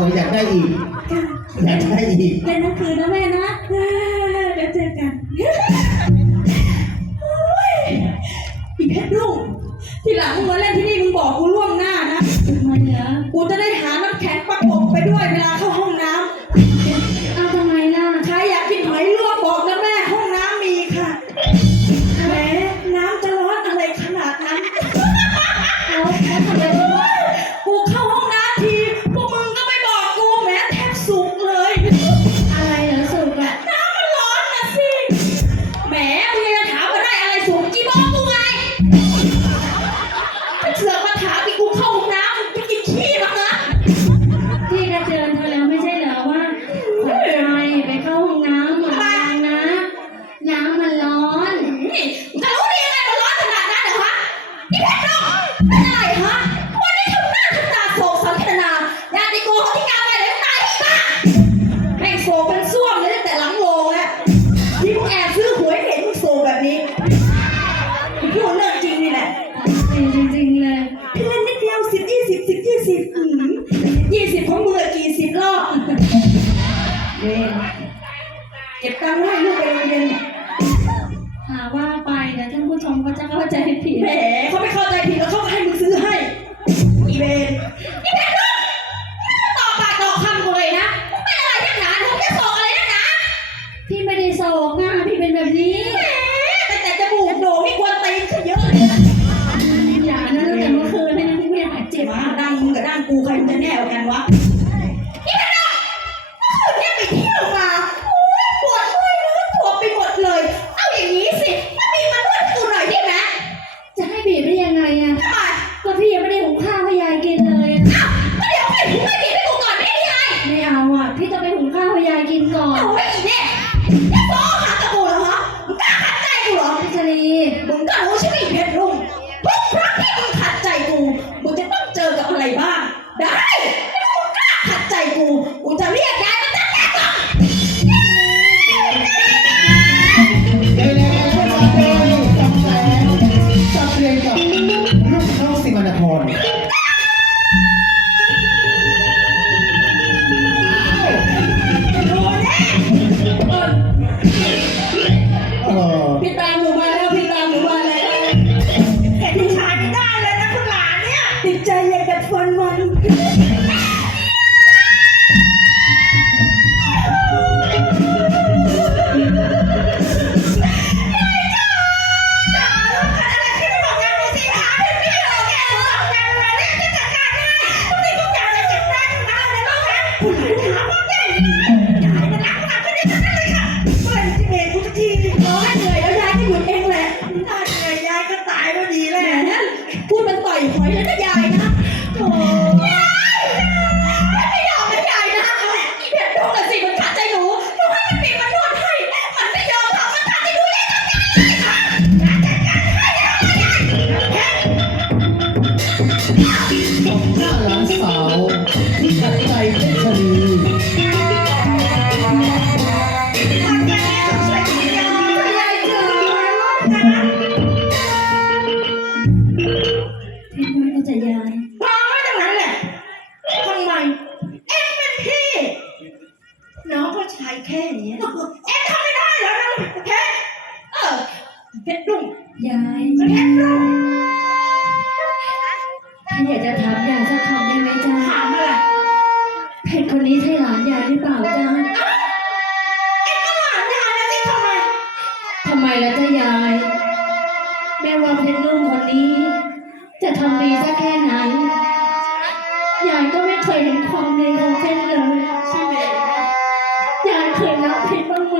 คงอยากได้อีก อยากได้อีก แค่นั้นคืนนะแม่นะเดี๋ยวเจอกัน สิบสิบยี่สิบอืมยี่สิบของมือะกี่สิบรอบเนี่เก็บตังค์ให้ลูกไปเรียนหาว่าไปเดี๋ท่านผู้ชมก็จะเข้าใจผิดแหมเขาไม่เข้าใจผิดแล้วเขาก็ให้มึงซื้อให้ อีเบนอีเวนลูรู้ต่อปากต่อคำกูเลยนะมึอะไรนักหนาหนูส่งอะไรนัพี่ไม่ได้ส่งนะพี่เป็นแบบนี้ one. เพชรรุ่งยายเพชรรุ่งพี่อยากจะถามยายสักคำได้ไหมจ๊ะถามอะไรเพชรคนนี้ใช่หลานยายหรือเปล่าจ๊ะเอ็งก็หลานยายนะที่ทำไมทำไมล่ะจ๊ะยาย แม่ว่าเพชรรุ่งคนนี้ จะทำดีสักแค่ไหนยายก็ไม่เคยเห็นความดีของเพชรเลยใช่ไหมยายเคยรักเพชรบ้างไหม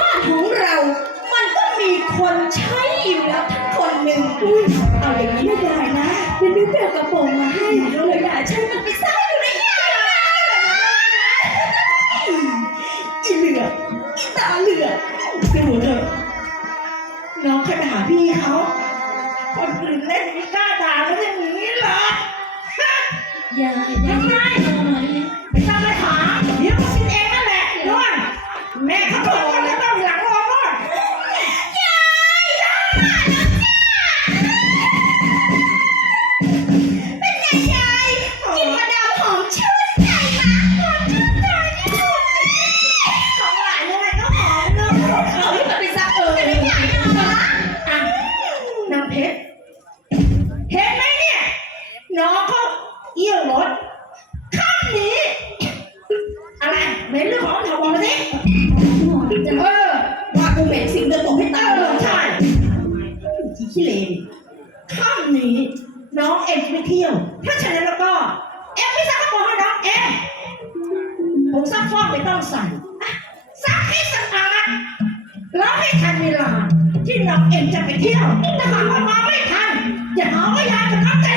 บ้านของเรา มันก็มีคนใช้อยู่แล้วทั้งคนหนึ่งเอาอย่างนี้ไม่ได้นะเดี๋ยวนึกเวลกระโปรงมาให้เลยนะใช่มันไม่ใช่อยู่ในยาอีเหลืออีตาเหลือไปหัวเถอะน้องเคยไาพี่เขาคนอื่นเล่นไม่กล้าด่าแล้วอย่างนี้เหรอยัยไง จะไปเที่ยวถ้าหากว่ามาไม่ทันอย่าหาว่ายายกับน้ำใจ